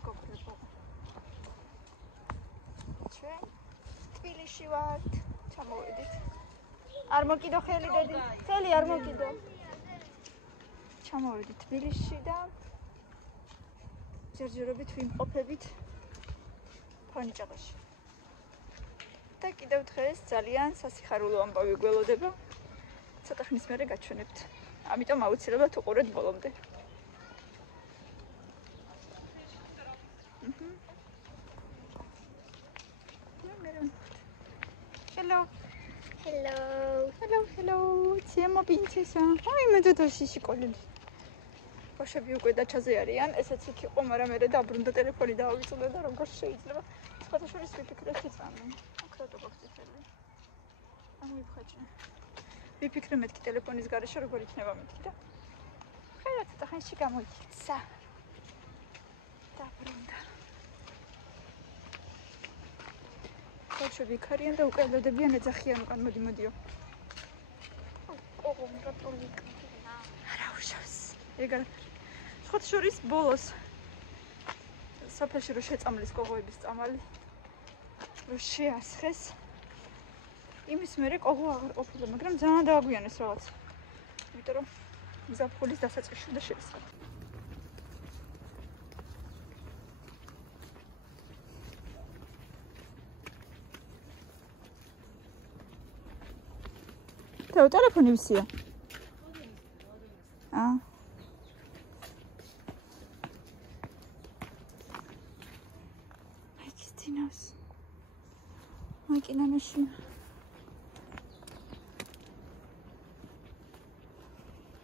მეგობრებო. ჩვენ თბილისში ვართ. ჩამოვედით. არ მოკიდო ხელი დედი. ხელი არ მოკიდო. ჩამოვედით თბილისში და ჯერჯერობით ვიმყოფებით ფანიჭაღაში. და კიდევ დღეს ძალიან სასიხარულო ამბავი გველოდება. ცოტა ხნის მერე გაჩვენებთ. ამიტომ აუცილებლად უყურეთ ბოლომდე. Hello. Hello. Hello, hello. Siamo princesa. Ai, მე დედაში სიკოლილი. ბავშვები უკვე დაჩაზე არიან, ესეც იქ იყო, მაგრამ მე დაბრუნდა ტელეფონი დაავიწყდა და როგორ შეიძლება. სხვათა შორის ვიფიქრეთ წამი. აქ რატო გაგწიფელი? ამოიფხაჭე. ვიფიქრე მეთქი ტელეფონის გარეშე როგორ იქნება მეთქი და ხერა ცოტა ხანში გამოიქცა. დაბრუნდა. ბავშვები იქ არიან და უკვე ელოდებიან ეძახიან უკან მოდიო. ოღონდ რატოლიკა. არა უშავს. ეგ არა. სხვათა შორის ბოლოს საფეში რო შეწამლის კოღოების წამალი რო შეასხეს იმის მერე კოღო აღარ ყოფილა, მაგრამ ძალიან დააგვიანეს რაღაც. იმიტომ რომ ზაფხულის დასაწყისში და შეესხა. Tev telefoni visija? Ai, que estinos. Ai, que nameshi.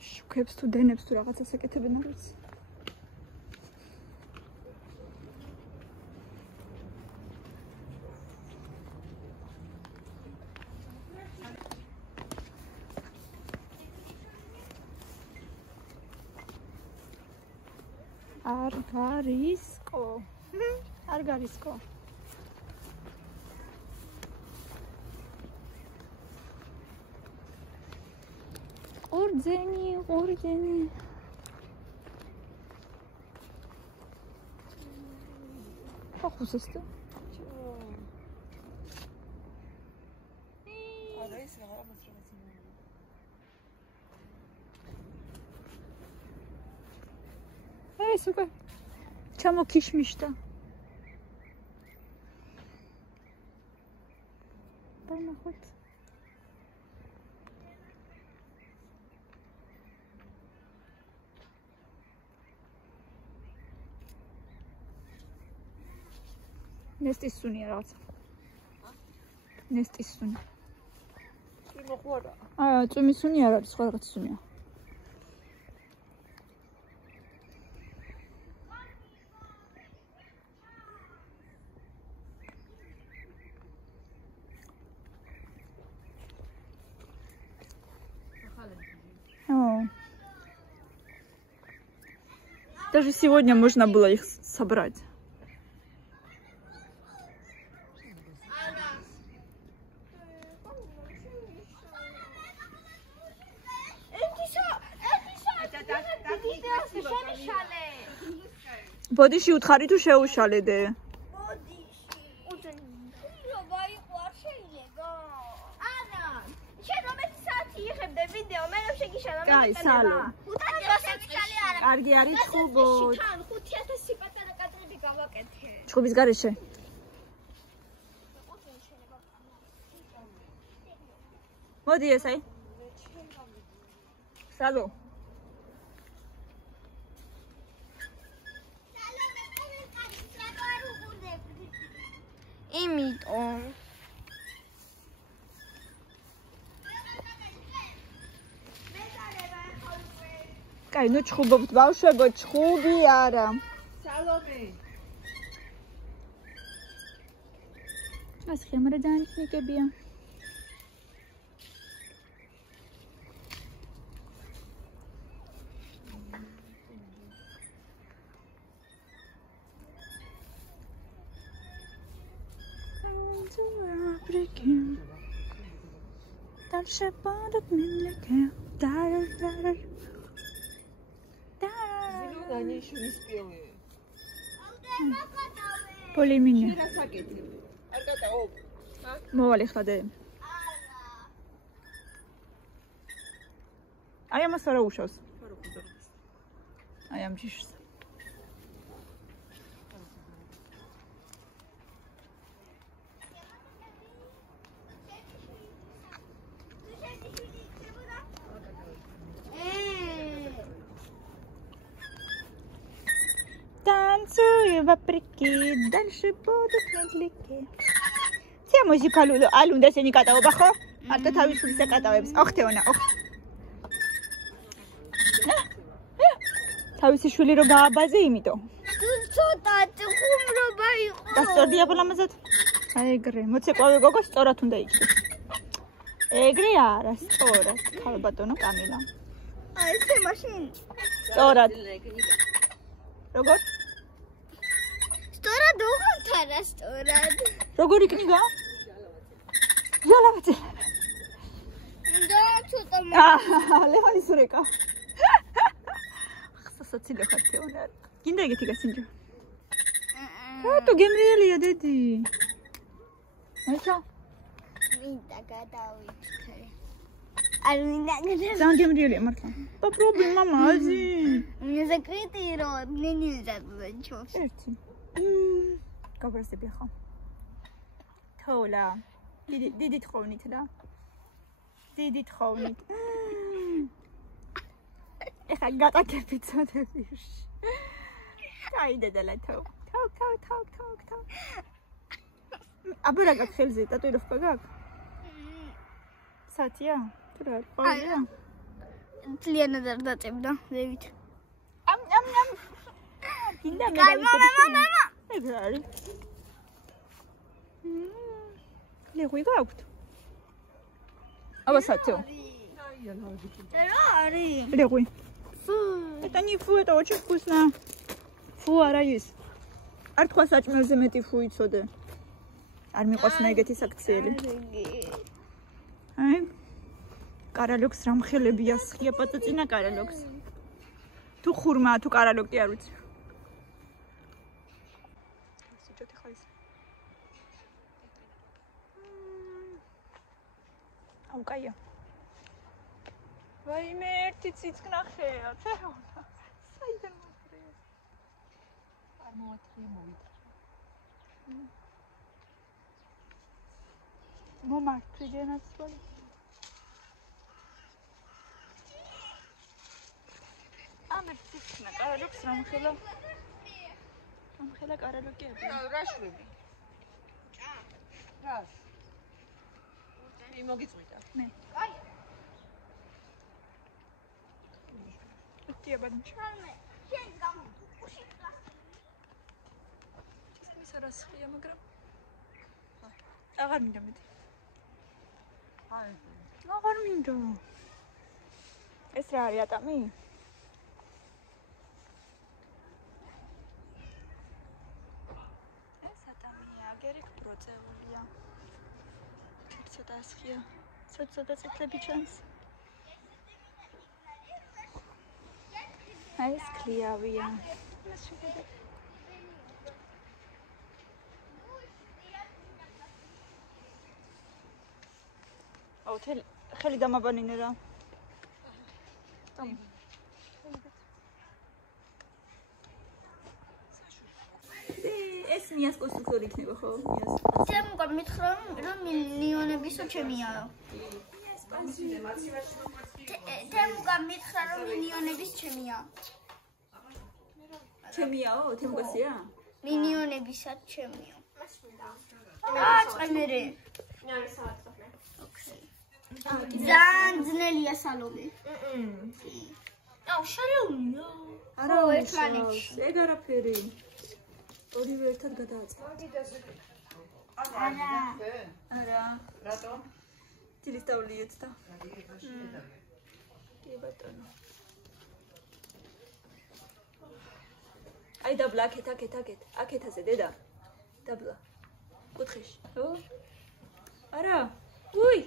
Შუქებს თუ დენებს თუ რაღაცას ეკეთებენ არ ვიცი. Argarisko. Ordeni. Ხახუსესტო. არა ის რა მასრაც მოიგო. ეს უკვე ჩამოქიშმიშდა. ნახოთ. ნესტის სუნია რაღაცა. ნესტის სუნი. კი მოყვარა. წვიმის სუნი არ არის, სხვა რაღაც სუნია. Даже сегодня можно было их собрать. ბოდიში უთხარი თუ შეუშალედე? Კაი, სალო. კარგი არის ჩხუბოთ. 5000 პატარა კადრები გავაკეთე. ჩხუბის გარეშე. მოდი ეს აი. სალო. იმიტომ კაი, ნუ ჩხუბობთ ბავშვებო, ჩხუბი არა. სალომე. ეს ხემრე ძალიან ნიკებია. Дальше падает мелкая. Они еще не спелые. პოლიმინე. რა საკეთებ? არ გადაო. მოვალი ხადე. აი ამას არა უშავს. აი ამ ჯიშს. Танцуй вопреки, дальше будут медляки. Це музикалу ალუნდა ესენი კატაობა ხო? მარტო თავის შვილს აკატავებს. ოხთეონა, ოხ. თავისი შვილი რო გააბაზე, იმიტომ. ცოტა ხუმრობა იყო. დასწორდია ბოლამაზად? აი ეგრე, მოცეკვავე გოგო სწორად უნდა იქნას. ეგრე არა, სწორად. ხალბატონო კამილა. აი ესე მაშინ. სწორად. როგორ? სწორად უღოთ არა სწორად. როგორი კნიგა? ჟალავაძე. და ცოტა ლევანი სურეკა. ხსასაცილო ხათეონა. გინდა ეგეთი გასინჯო. რატო გემრიელია დედი? აიჩა. მინდა გადავიქცე. არ მინდა გადავიქცე. ძალიან გემრიელია მართლა. Попробуй, мама, ази. Мне закрыты рот, мне нельзя туда ничего. ერთი. გაბრასები ხო? თოლა. დიდი თხოვნით რა. დიდი თხოვნით. ეხა გატაკები წოდები. კაი დედალა თო. თო. აბა რა გაქვს ხელზე? ტატუიროვკა გაქვს? სათია? თუ რა? ყოლია? მთლიანად არ დაწებდა ზევით. ამ. გინდა მე მამა. ეგ რა არის? ლეღვი გაქვთ? აბა სათიო. რა არის? ლეღვი. Фу. Это не фу, это очень вкусно. Фу, არა ის. არ თქვა საჭმელზე მეტი фу იცოდე. არ მიყვარს ეგეთი საქციელი. აი. კარალოქს რა მხელებია, სხია პაწაწინა კარალოქს. თუ ხურმა, თუ კარალოკი არ ვიცი. სიჭოთი ხარ ის. აუ კაია. ვაიმე, ერთი ციცკნა ხეა, ცეონა. საიდან მოხდე? არ მოათხია მოვიდა. მომართვი ჯენაცვალი. ამ ციცკნა კარალოქს რა მხელა? ამ ხელა კარალოკიები. რა შვები? რას? მოგიწვიდა. მე. უტია ბადმჩ. შენ გამოგუში ის არა სხია, მაგრამ აღარ მინდა მეტი. აღარ მინდა. ეს რა არის ატამი? ეს ატამია, გერიქ პროცეულია. ცოტა სხია. ცოტა წითლები ჩანს. აი ეს კლიავია. აუ ხელი დამაბანინე რა. ეს მიას კონსტრუქტორი იქნება ხო? მიას. ჩემ გამითხრა რომ მილიონებისო ჩემიაო. ჩემ გამითხრა რომ მილიონების ჩემია. ჩემიაო, თემგოსია? მილიონებისაც ჩემია. აა წამერე. ძალიან ძნელია სალობი. აუ შალომია. არა, ერთმანეთში. ეგ არაფერი. ორივე ერთად გადააწყდა. არა. რატო? დილის დავლიეთ და. კი ბატონო. აი დაბლა აქეთ. აქეთაზე დედა. დაბლა. კუთხეში. ხო? არა. უი.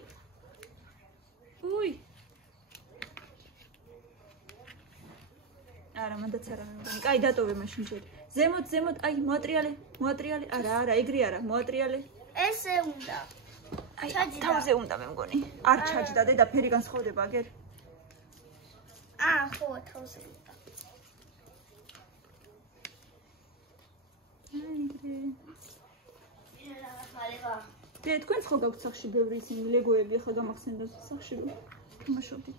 არა, მანდაც არა მეგონი. კაი დატოვე მაშინ ჯერ. ზემოთ, აი, მოატრიალე. არა, ეგრე არა, მოატრიალე. ესე უნდა. აი, თავზე უნდა მე მგონი. არ ჩაჯდა დედა, ფერი განსხვავდება აგერ. ხო, თავზე უნდა. დე, თქვენ ხო გაქვთ სახში ბევრი ისინი ლეგოები, ახლა გამახსენდა სახში რომ თამაშობდით.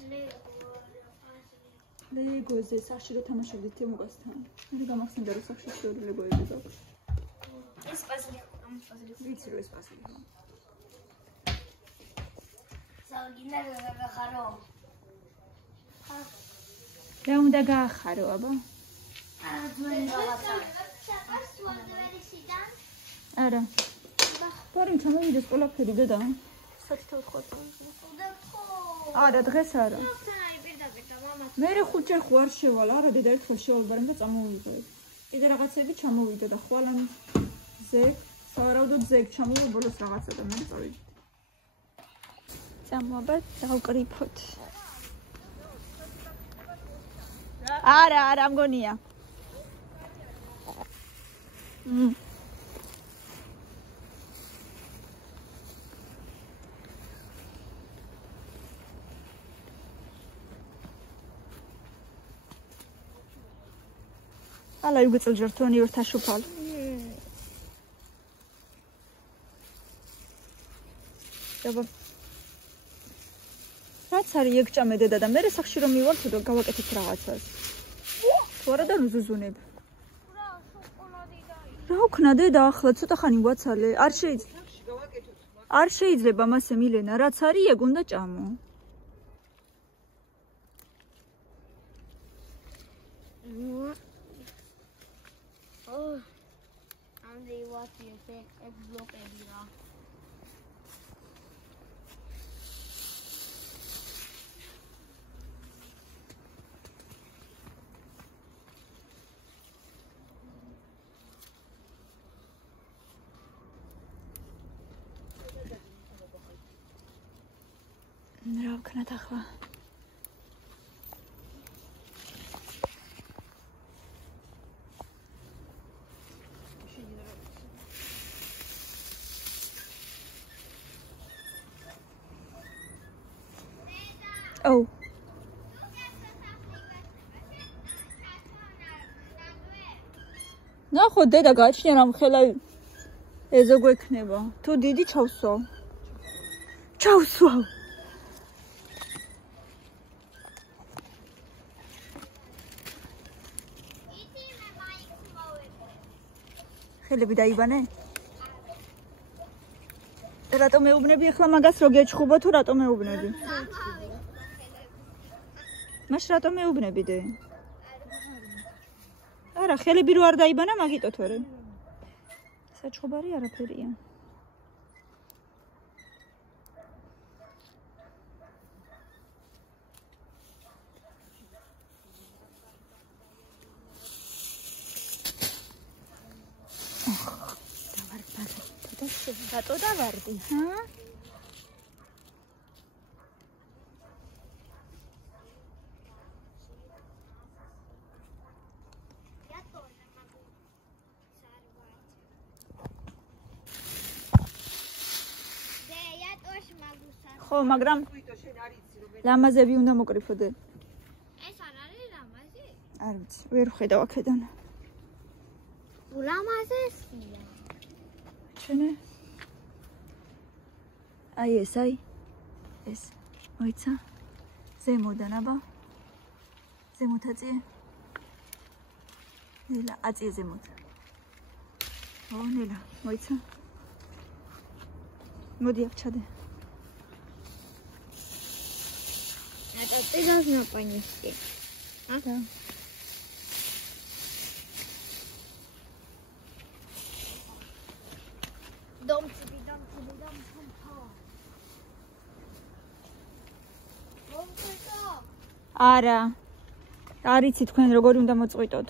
ლეგოზე სახში რომ თამაშობდით თემუკასთან. მე გამახსენდა რომ სახში შორი ლეგოები გაქვთ. ეს პაზლი, ამ პაზლი. ვიცი რომ ეს პაზლი. ზალგინა გაგახარო. რა უნდა გაახარო, აბა? არა. პარი ჩამოვიდეს ყველაფერი დედა. არა, დღეს არა. მერე ხუთჯერ ხო არ შევალ, არა დედა ერთხელ შევალ, მაგრამ და წამოვიდე. კიდე რაღაცები ჩამოვიდა და ხვალანი ზეგ, სავარაუდოდ ზეგ ჩამოვა ბოლოს რაღაცა და მე წავიდე. წამოვა დავკრიფოთ. არა, მგონია. ალა იგვიწევ ჯერთონი ორთა შუფალ. აბა. რაც არის ეგჭამე დედა და მე სახში რომ მივართ და გავაკეთებ რაღაცას. თუ არა და ზუზუნებ. რა ვქნა დედა ახლა ცოტა ხანი ვაცალე. არ შეიძლება მასე მილენა, რაც არის ეგ უნდა ჭამო. ამდე ვატი ეს ბლოკები რა. რა ვქნათ ახლა? Oh. ნახო დედა გააჩნია რამ ხელა ეზო გვექნება. თუ დიდი ჩავსვავ. ხელები დაიბანე? რატომ მეუბნები ახლა მაგას რო გეჩხუბო თუ რატომ მეუბნები? მაშ რატომ მეუბნები დე? არა, ხელები რო არ დაიბანა მაგიტო თორე. საჩხუბარი არაფერია. რატო დავარდი? ხო, მაგრამ ლამაზები უნდა მოკრიფოდე. ეს არ არის ლამაზი? არ ვიცი, ვერ ვხედავ აქედან. ულამაზესია. ჩენე? აი ეს. მოიცა? ზემოდან აბა. ზემოთ აწიე. ნელა, აწიე ზემოთ. ნელა, მოიცა? მოდი აქ ჩადე. Ты должна понести. Ага. Дом. არა. არ იცი თქვენ როგორი უნდა მოწყვიტოთ.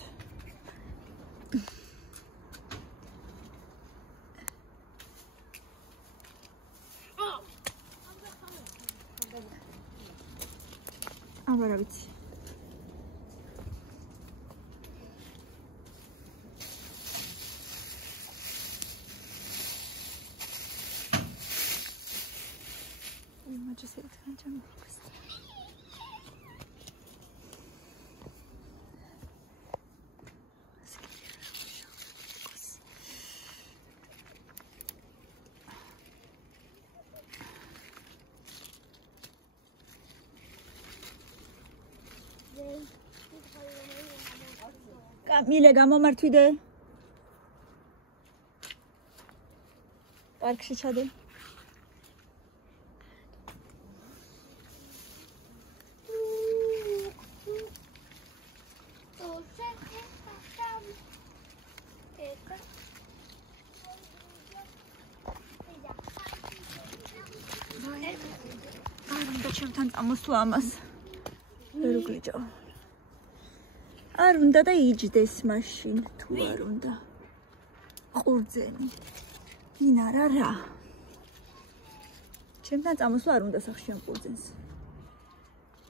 აბა რა ვიცი. მოჯესებით განჭამ. Camille, გამომართვიდე. პარკში ჩადე. არ ჩემთან წამოსვლა ამას. ვერ უგლიჯო. არ უნდა და იჯდეს მაშინ, თუ არ უნდა. ყურძენი. ინარა რა. ჩემთან წამოსვლა არ უნდა სახში ამ ყურძენს.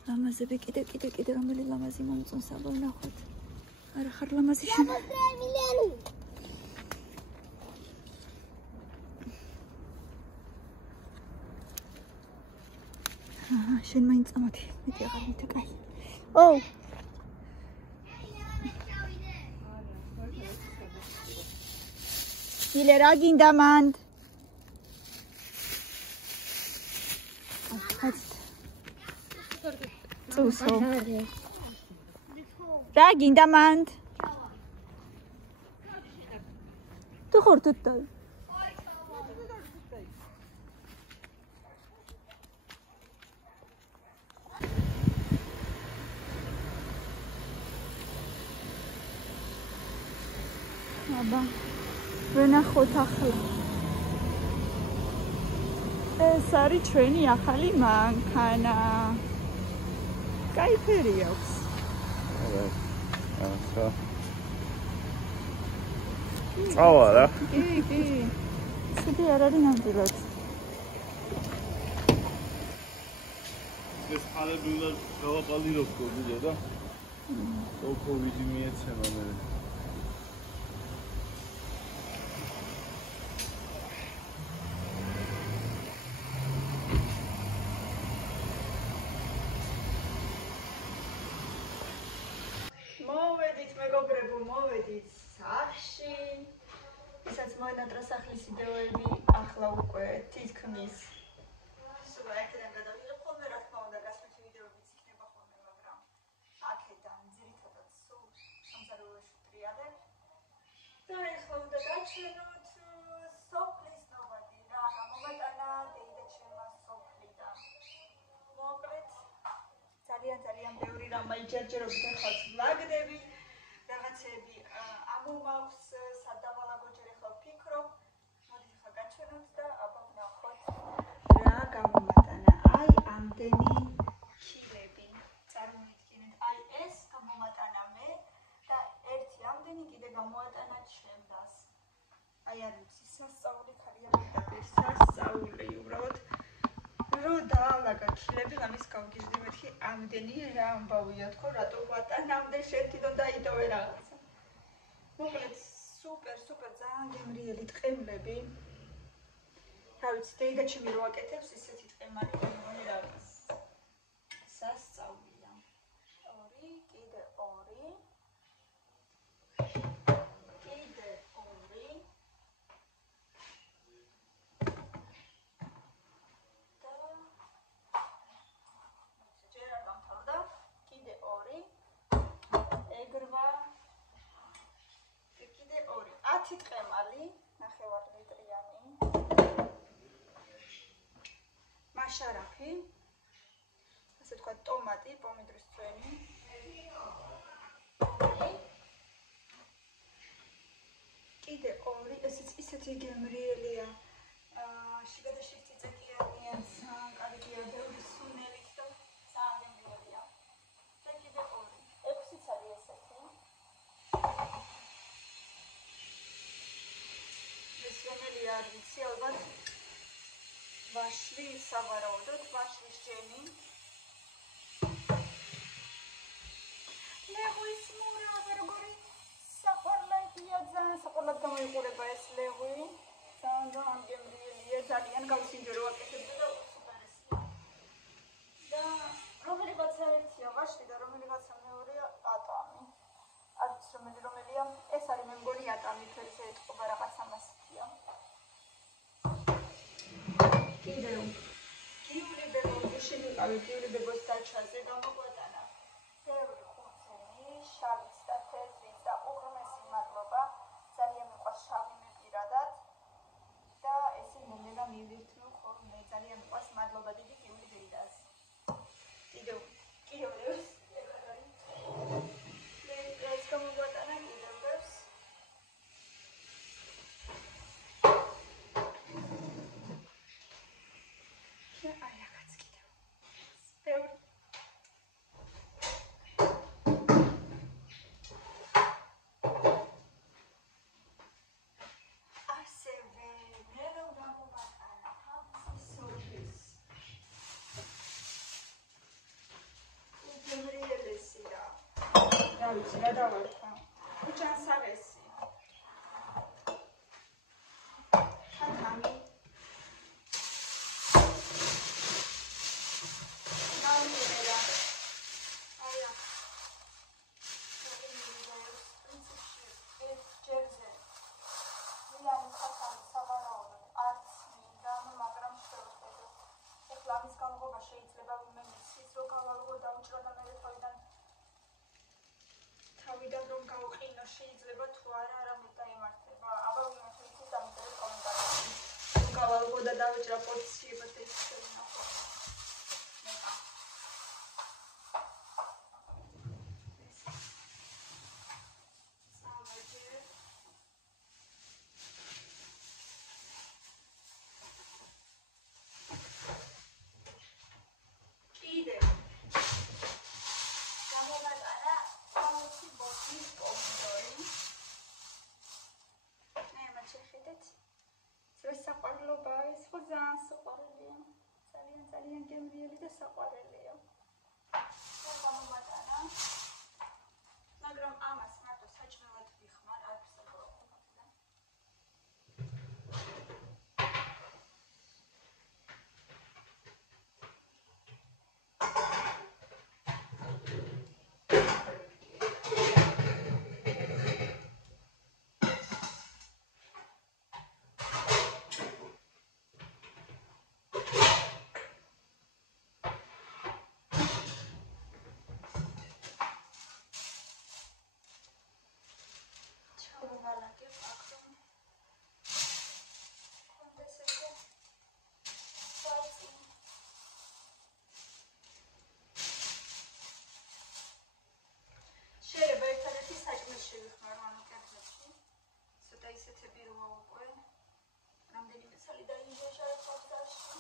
ლამაზები კიდე რომელი ლამაზი მომწონს აბა ვნახოთ. არა ხარ ლამაზი შენ. შენ მაინც წამოდი, მეტი აღარ მითეკაი. ოუ. Ile რა გინდა მანდ? წუსო. რა გინდა მანდ? თუ ხორთდა. აბა ვნახოთ ახლა. ეს არის ჩვენი ახალი მანქანა. კაიფერი აქვს. ახლა. ავა რა. კი. ცუდი არ არის ნამდვილად. ეს ხალები უნდა გავაპალიროთ გოგო და კოვიდი მიეცემა მე. მოვედით სახში. ისაც მოენატრა სახლის იდეოები ახლა უკვე თითქმის სულ ერთიდან გადავიღებ ხოლმე რა თქმა უნდა გასვეთი ვიდეოებიც იქნება ხოლმე მაგრამ აქედან ძირითადად სულ სამზარეულოში ვტრიალებ და ახლა უნდა გაჩვენოთ სოფლის ნოვადი რა გამომატანა დეიდა ჩემმა სოფლიდან მოკლედ ძალიან ბევრი რამ აიჯერჯერობით ახლა ვლაგდები რაღაცები ამომაქვს სადავალაგო ჯერ ახლა ვფიქრობ მოდით ახლა გაჩვენოთ და აბა ვნახოთ რა გამომატანა აი ამდენი ქილები წარმოიდგინეთ აი ეს გამომატანა მე და ერთი ამდენი კიდე გამოვატანა ჩემს აი არ ვიცი სასწაული ხარია პირდაპირ სასწაული უბრალოდ რო დაალაგა ქილები ამის გავგიზდი მეთქი ამდენი რა ამბავია თქო რატო ვატანამდე შენ თვითონ დაიტოვე რაღაცა მოკლედ სუპერ ძალიან გემრიელი ტყემლები რა ვიცი დეიდა ჩემი რო აკეთებს ისეთი ტყემარი მეგონი რაღაც სასწაულია ორი კიდე ორი ტყემალი, ნახევარ ლიტრიანი. მაშარაფი. ასე თქვა ტომატი, პომიდრის წვენი. კიდე ორი, ესეც ისეთი გემრიელია. შიგადაში წიწაკიანია, კარგია, ბევრი სუნელით და ძალიან გემრიელია. და კიდე ორი. 6-იც არის ესეთი. სვენელი არ ვიცი ალბათ ვაშლი სავარაუდოდ ვაშლის ჯემი ლეღვის მურა როგორი საფორლაიდია ძალიან საფორლად გამოიყურება ეს ლეღვი ძალიან გემრიელია ძალიან გავსინჯო რო აკეთებდა და სუპერესია რაღაცა ერთია ვაშლი და რომელიღაცა მეორეა ატამი. არც რომელია, ეს არის მე მგონი ატამი ფერზე ეთყობა რაღაცა მასია. კიდევ გიული ბებო შევიყავი გიული ბებოს დაჩაზე გამოგვატანა. ბევრი ხუთი, შავიც და თეთრიც და უღრმესი მადლობა. ძალიან მიყვარს შავი მე პირადად. და ესე მომელა მივირთმევ ხოლმე. ძალიან მიყვარს მადლობა დიდი გიული ბეიდას. კიდევ ბევრს ეს გამოგვატანა კიდევ ბევრს. და აი რაღაც კიდევ. ბევრი ასევე მე რომ გამოგვატანა თავისი სოფლის. გემრიელესი რა. რა ვიცი რა დავარქვა. უჩანსაღესი. ხათამი. ნაუნერა. აი აქ. პრინციპში ეს ჯერზე. მილანი ხათამი სავარაუდოდ არც მინდა, მაგრამ შევხედო. ეხლა ამის განღობა შეიძლება ვინმე მისის, რომ გავალღო დავჭრა და მე თავიდან რომ გავყინო შეიძლება თუ არა არამედ დაემართება. აბა ვინმე თუ იცის დამწერეთ კომენტარებში. რომ გავალღო და დავჭრა პოზიციებად ეს შევინახო. ნეტა. სამაჯერ. კიდევ გამოგვატანა 60 ბოთლის პომიდორი. აი მათ შეხედეთ. ეს საყვარლობა, ეს ხო ძალიან საყვარელია. ძალიან გემრიელი და საყვარელია. და გამოგვატანა. მაგრამ ამას მარტო საჭმელად ვიხმარ, არ ვსაუბრობ ხოთიდან. ჩავვალაგებ აქ რომ კონდეს ესე საწი. შეიძლება ერთადერთი საჭმელი შევიხმარო ანუ კერძებში. ცოტა ისეთები როა უკვე. რამდენიმე სალი დაინჟეშა ხალხაში.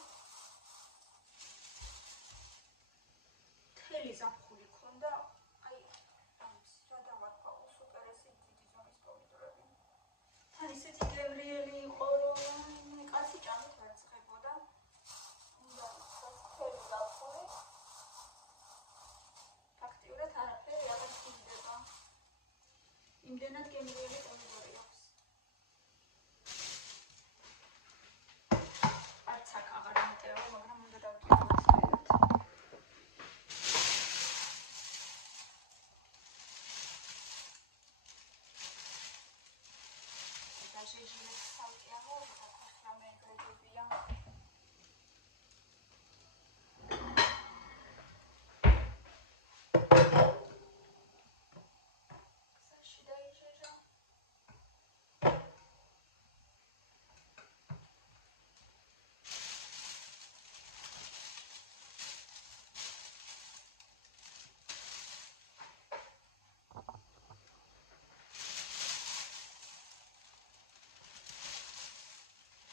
თელი ზაფხული ქონდა. აი რა დავარქვა სუპერესი დიდი ზომის პომიდორები. თან ისეთი გემრიელი იყო რომ კაცი ჭამით ვერ ცხებოდა. უნდა იყოს თელი ზაფხული. ფაქტიურად არაფერი აღარ ხდება. იმდენად გემრიელი პომიდორი აქვს. არც აქ აღარ მიტევა, მაგრამ უნდა დავჭირო ცუდად. და შეჟილებს ცალკე აღარ და მე ეგრეგებია. გზაში დაიჟეჟა.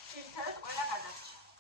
ძირითადად ყველა გადარჩა.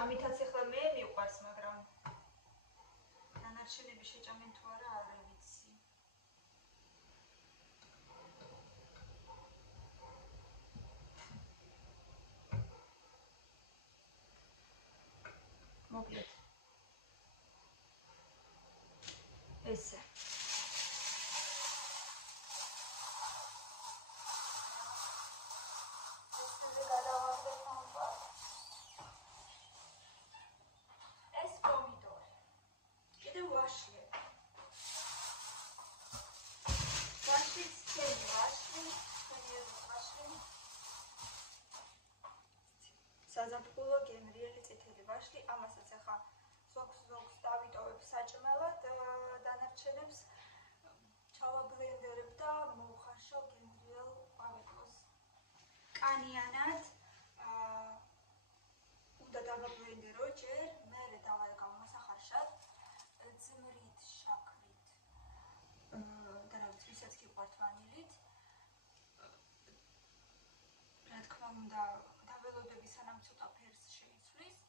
ჭამითაც ახლა მე მიყვარს, მაგრამ დანარჩენები შეჭამენ თუ არა არ ვიცი. მოკლედ. ესე. საზაფხულო გემრიელი წითელი ვაშლი, ამასაც ახლა ზოგს დავიტოვებ საჭმელად, დანარჩენებს ჩავაბლენდერებ და მოვხარშავ გემრიელ ყვავილოს. კანიანად უნდა დავაბლენდერო ჯერ, მერე დავამოსახარშად ძმრით, შაქრით და რა ვიცი, ვისაც გიყვართ ვანილით. რა თქმა უნდა ველოდები სანამ ცოტა ფერს შეიცვლის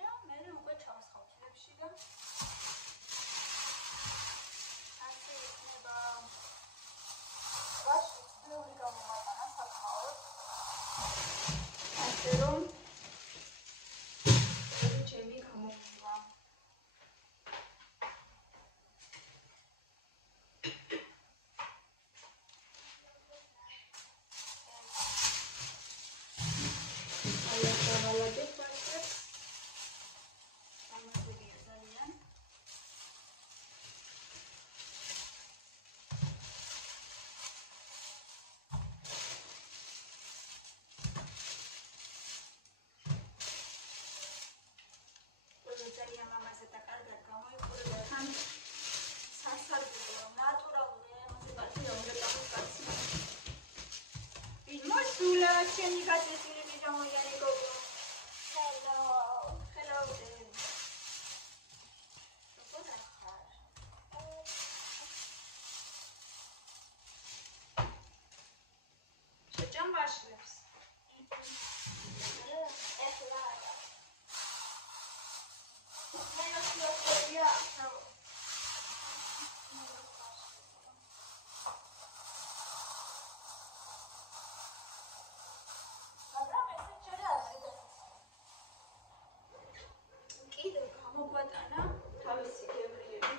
და მერე უკვე ჩავასხავ თლებში და ასე იქნება ვაშლის ბევრი გამომატანა საკმაოდ ასე რომ ჩემი გამომივა ძალიან ამაზე და კარგად გამოიყურება თან სასარგებლო ნატურალური ემოცია უნდა დავიკაცო. მოდულა ჩემი გაწესილი ბიჭამოიანი გოგო. Hello there. როგორ ახარ? შეჭამ ვაშლებს. ეხლა კიდევ გამოგვატანა თავისი გემრიელი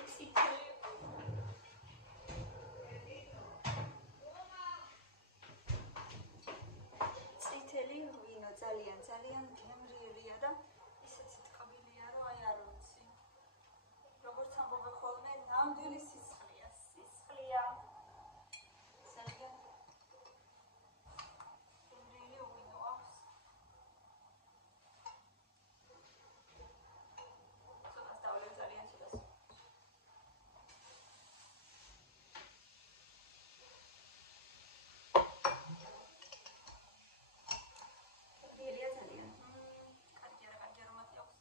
წითელი ღვინო ძალიან გემრიელია და ისეთი ტკბილია რომ აი არ ვიცი როგორც ამბობენ ხოლმე ნამდვილი სისხლია ძალიან გემრიელი ღვინო აქვს ცოტას დავლევ ძალიან ცოტას გემრიელია ძალიან კარგი არომატი აქვს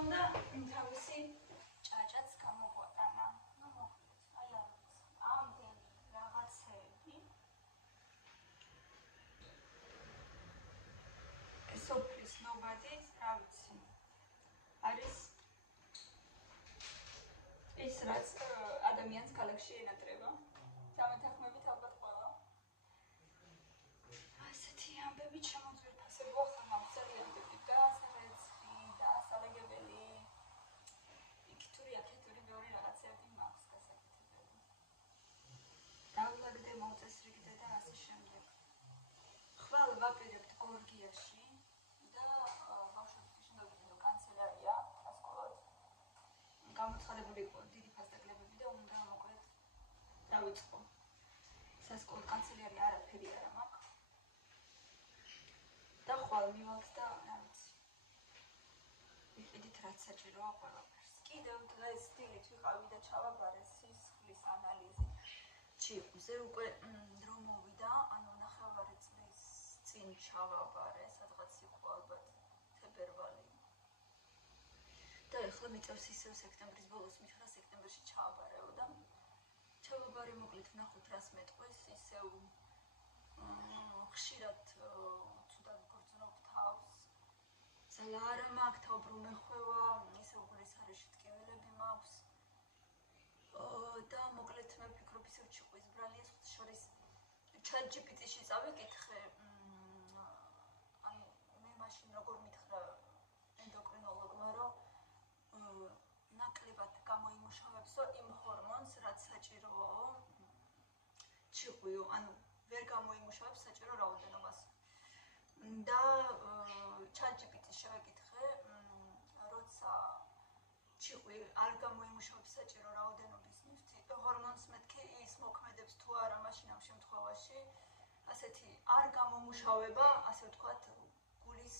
უნდა თავისი ჭაჭაც გამოგვატანა. აი არ ვიცი. ამდენი რაღაცები. სოფლის ნობადი, რა ვიცი. არის ის რაც ადამიანს ქალაქში ენატრება. დამეთანხმებით ალბათ ყველა. ასეთი ამბები ჩამოძვირფასებო ახლა მავსალიანდები და დასალეგებელი იქ-თური აქ-თური ბევრი რაღაცები მაქვს გასაკეთებელი. დავლაგდე მოწესრიგდე და ასე შემდეგ. ხვალ ვაპირებთ გორგიაში და ბავშვების შინაგანო კანცელარია სასკოლოდ. გამოცხადებული იყო დიდი ფასტაგლებები და უნდა მოკლედ დავიწყო. სასკოლო კანცელარია არაფერი არ მაქვს. და ხვალ მივალთ და რა ვიცი. ვიყიდით რაც საჭიროა ყველაფერს. კიდევ დღეს დილით ვიყავი და ჩავაბარე სისხლის ანალიზი. ჩიუზე უკვე დრო მოვიდა, ანუ 9 წლის წინ ჩავაბარე, სადღაც იყო ალბათ თებერვალი. მიწევს ისევ სექტემბრის ბოლოს მითხრა სექტემბერში ჩააბარეო და ჩავაბარე მოკლედ ვნახოთ რას მეტყვის ისევ ხშირად ცუდად გგრძნობ თავს ძალა არ მაქვს თაუბრუნე ხვევა ისევ უგრის არეში ტკივილები მაქვს და მოკლედ მე ვფიქრობ ისევ ჩიყვის ბრალია შორის ChatGPT-ში წავიკითხე მე მაშინ როგორ მითხრა ენდოკრინოლოგმა რომ ნაკლებად გამოიმუშავებსო იმ ჰორმონს რაც საჭიროა ჩიყვიო ანუ ვერ გამოიმუშავებს საჭირო რაოდენობას და ChatGPT-ს შევეკითხე როცა ჩიყვი არ გამოიმუშავებს საჭირო რაოდენობის ჰორმონს მეთქი ის მოქმედებს თუ არა მაშინ ამ შემთხვევაში ასეთი არ გამომუშავება ასე ვთქვათ გულის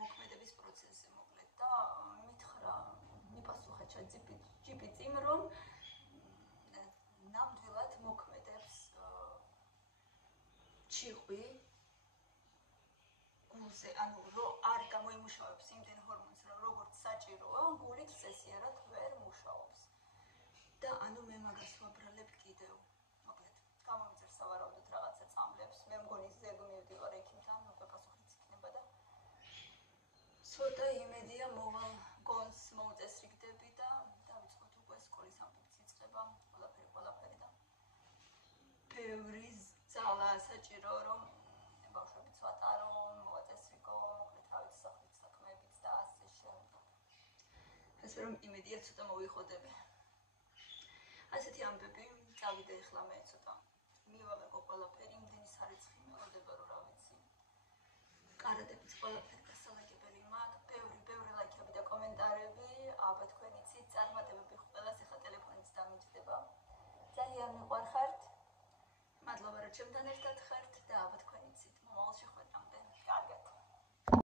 მოქმედების პროცესზე მოკლედ და მითხრა მიპასუხა ChatGPT-მ რომ ნამდვილად მოქმედებს ჩიყვი გულზე ანუ რომ არ გამოიმუშავებს იმდენ ჰორმონს როგორც საჭიროა გულით წესიერად ვერ მუშაობს და ანუ მე მაგას ვაბრალებ კიდევ მოკლედ გამომიწევს სავარაუდოდ რაღაცა წამლებს მე მგონი ზეგ მივდივარ ექიმთან უკვე პასუხიც იქნება და ცოტა იმედია მოვალ გონს მოუწესრიგდები და დავიწყოთ უკვე სკოლის ამბები იწყება ყველაფერი და ბევრი ძალა საჭირო რომ ბავშვებიც ვატარო მოაწესრიგო მოკლედ რა ვიცი სახლის საქმეებიც და ასე შემდეგ ასე რომ იმედია ცოტა მოვიხოდები ასეთი ამბები წავიდე ახლა მე ცოტა მივავერგო ყველაფერი იმდენი სარეცხი მელოდება რომ რა ვიცი კარადებიც ყველაფერი გასალაგებელი მაქვს ბევრი ლაიქები და კომენტარები აბა თქვენ იცით წარმატებები ყველას ახლა ტელეფონიც დამიჯდება ძალიან მიყვარხართ მადლობა რომ ჩემთან ერთად ხართ